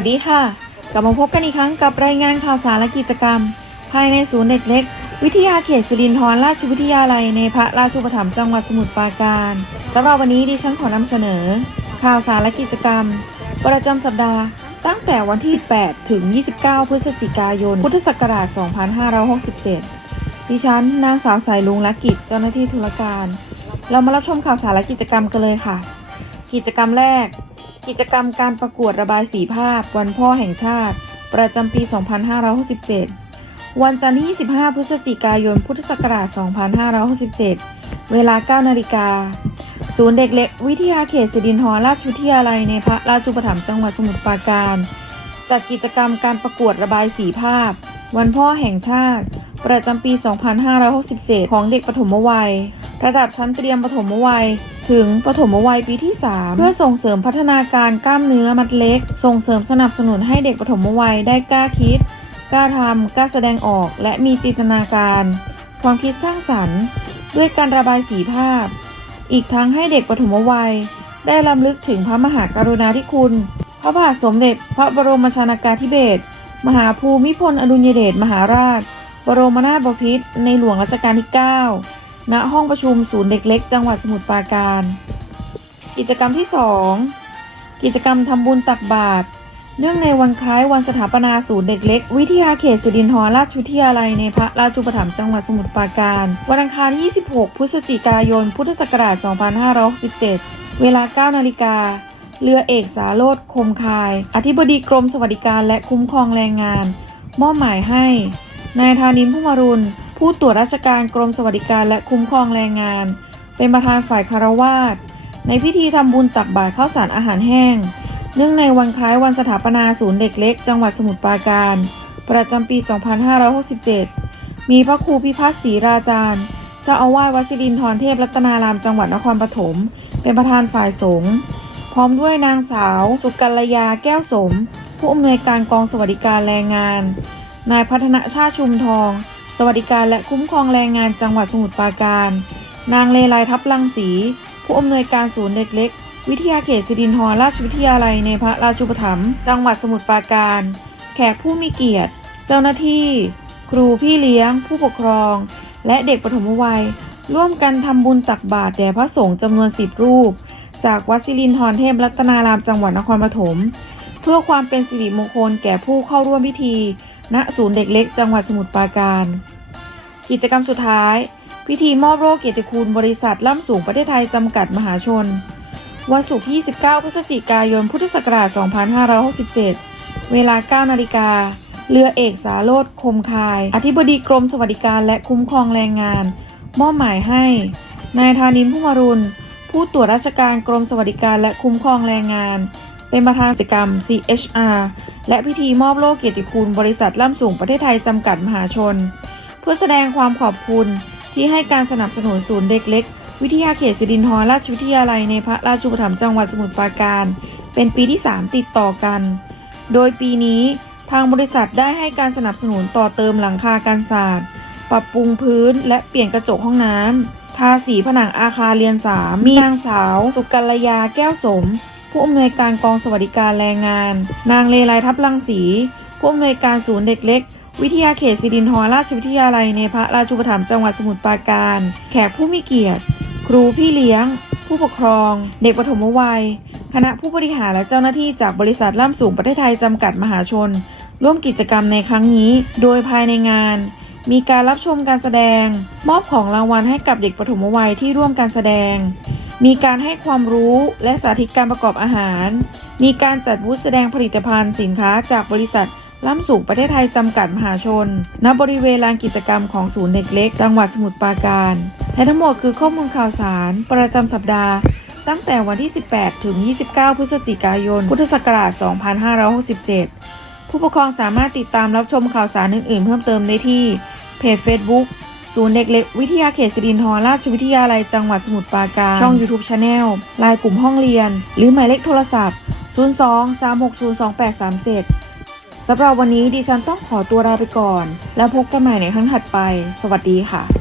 สวัสดีค่ะ กลับมาพบกันอีกครั้งกับรายงานข่าวสารและกิจกรรม ภายในศูนย์เด็กเล็ก วิทยาเขตสิรินธรราชวิทยาลัยในพระราชูปถัมภ์จังหวัดสมุทรปราการสำหรับวันนี้ดิฉันขอนำเสนอ ข่าวสารและกิจกรรม ประจำสัปดาห์ ตั้งแต่วันที่ 8 ถึง 29 พฤศจิกายน พุทธศักราช 2567 ดิฉันนางสาวสายลุงและกิจเจ้าหน้าที่ธุรการ เรามารับชมข่าวสารและกิจกรรมกันเลยค่ะ กิจกรรมแรก กิจกรรมการประกวดระบายสีภาพ วันพ่อแห่งชาติ ประจำปี 2567 วันจันทร์ที่ 25 พฤศจิกายน พุทธศักราช 2567 เวลา 9 นาฬิกา ศูนย์เด็กเล็ก วิทยาเขตสิรินธรราชวิทยาลัยในพระราชูปถัมภ์จังหวัดสมุทรปราการจัดกิจกรรมการประกวดระบายสีภาพ วันพ่อแห่งชาติ ประจำปี 2567 ของเด็กปฐมวัย ระดับชั้นเตรียมปฐมวัย ถึงปฐมวัยปีที่ 3 เพื่อส่งเสริมพัฒนาการกล้ามเนื้อมัดเล็ก ส่งเสริมสนับสนุนให้เด็กปฐมวัยได้กล้าคิด กล้าทำกล้าแสดงออก และมีจินตนาการ ความคิดสร้างสรรค์ ด้วยการระบายสีภาพ อีกทั้งให้เด็กปฐมวัย ได้ลำลึกถึงพระมหากรุณาธิคุณ พระบาทสมเด็จพระบรมชนากาธิเบศรมหาภูมิพลอดุลยเดชมหาราช บรมนาถบพิตรในหลวงรัชกาลที่ 9 ณห้องประชุมศูนย์เด็กเล็ก จังหวัดสมุทรปราการ กิจกรรมที่ 2 กิจกรรมทำบุญตักบาตรเนื่องในวันคล้ายวันสถาปนาศูนย์เด็กเล็ก วิทยาเขตสิรินธรราชวิทยาลัยในพระราชูปถัมภ์จังหวัดสมุทรปราการ วันอังคารที่26 พฤศจิกายน พุทธศักราช 2567 เวลา 9 นาฬิกา เรือเอกสาโรธคมคาย อธิบดีกรมสวัสดิการและคุ้มครองแรงงาน มอบหมายให้ นายธานินทร์พุ่มอรุณ ผู้ตรวจราชการกรมสวัสดิการและคุ้มครองแรงงาน เป็นประธานฝ่ายคารวาสในพิธีทำบุญตักบาตรข้าวสารอาหารแห้ง เนื่องในวันคล้ายวันสถาปนาศูนย์เด็กเล็ก จังหวัดสมุทรปราการ ประจำปี 2567 มีพระครูพิพัฒน์ศรีราจารย์เจ้าอาวาสวัดสิรินทรเทพรัตนารามจังหวัดนครปฐมเป็นประธานฝ่ายสงฆ์พร้อมด้วยนางสาว สุกัลยาแก้วสม ผู้อำนวยการกองสวัสดิการแรงงาน นายพัฒนชาติชุมทอง สวัสดิการและคุ้มครองแรงงานจังหวัดสมุทรปราการ นางเลไลทับลังสี ผู้อำนวยการศูนย์เด็กเล็ก วิทยาเขตสิรินธรราชวิทยาลัยในพระราชูปถัมภ์จังหวัดสมุทรปราการ แขกผู้มีเกียรติ เจ้าหน้าที่ ครูพี่เลี้ยง ผู้ปกครอง และเด็กปฐมวัย ร่วมกันทำบุญตักบาตรแด่พระสงฆ์จำนวนสิบรูป จากวัดสิรินธรเทพรัตนารามจังหวัดนครปฐมเพื่อความเป็นสิริมงคลแก่ผู้เข้าร่วมพิธี ณศูนย์เด็กเล็กจังหวัดสมุทรปราการ กิจกรรมสุดท้าย พิธีมอบโล่เกียรติคุณบริษัทล่ำสูงประเทศไทยจำกัดมหาชน วันศุกร์ที่29พฤศจิกายนพุทธศักราช 2567 เวลา 9 นาฬิกา เรือเอกสาโรธคมคาย อธิบดีกรมสวัสดิการและคุ้มครองแรงงาน มอบหมายให้ นายธานินพุ่มรุณผู้ตรวจราชการกรมสวัสดิการและคุ้มครองแรงงาน เป็นประธานกิจกรรม CHR และพิธีมอบโล่เกียรติคุณบริษัทล่ำสูงประเทศไทยจำกัดมหาชน เพื่อแสดงความขอบคุณที่ให้การสนับสนุนศูนย์เด็กเล็ก วิทยาเขตสิรินธรราชวิทยาลัยในพระราชูปถัมภ์จังหวัดสมุทรปราการ เป็นปีที่ 3 ติดต่อกัน โดยปีนี้ทางบริษัทได้ให้การสนับสนุนต่อเติมหลังคากันศาสตร์ ปรับปรุงพื้นและเปลี่ยนกระจกห้องน้ำทาสีผนังอาคารเรียนสามมีนางสาว สุกัลยาแก้วสม ผู้อำนวยการกองสวัสดิการแรงงาน นางเลไลทับลังสี ผู้อำนวยการศูนย์เด็กเล็ก วิทยาเขตสิรินธรราชวิทยาลัยในพระราชูปถัมภ์จังหวัดสมุทรปราการ แขกผู้มีเกียรติ ครูพี่เลี้ยง ผู้ปกครอง เด็กปฐมวัย คณะผู้บริหารและเจ้าหน้าที่จากบริษัทล่ำสูงประเทศไทยจำกัดมหาชน ร่วมกิจกรรมในครั้งนี้ โดยภายในงานมีการรับชมการแสดง มอบของรางวัลให้กับเด็กปฐมวัยที่ร่วมการแสดง มีการให้ความรู้และสาธิตการประกอบอาหาร มีการจัดบูธแสดงผลิตภัณฑ์สินค้าจากบริษัทล่ำสูงประเทศไทยจำกัดมหาชน ณ บริเวณลานกิจกรรมของศูนย์เด็กเล็ก จังหวัดสมุทรปราการ และทั้งหมดคือข้อมูลข่าวสาร ประจำสัปดาห์ ตั้งแต่วันที่ 18 ถึง 29 พฤศจิกายน พุทธศักราช 2567 ผู้ปกครองสามารถติดตามรับชมข่าวสารอื่นๆ เพิ่มเติมได้ที่เพจ Facebook ศูนย์เด็กเล็กวิทยาเขตสิรินธรราชวิทยาลัยจังหวัดสมุทรปราการ ช่อง YouTube Channel ไลน์กลุ่มห้องเรียน หรือหมายเลขโทรศัพท์ 02 360 2837สำหรับวันนี้ดิฉันต้องขอตัวลาไปก่อน แล้วพบกันใหม่ในครั้งถัดไป สวัสดีค่ะ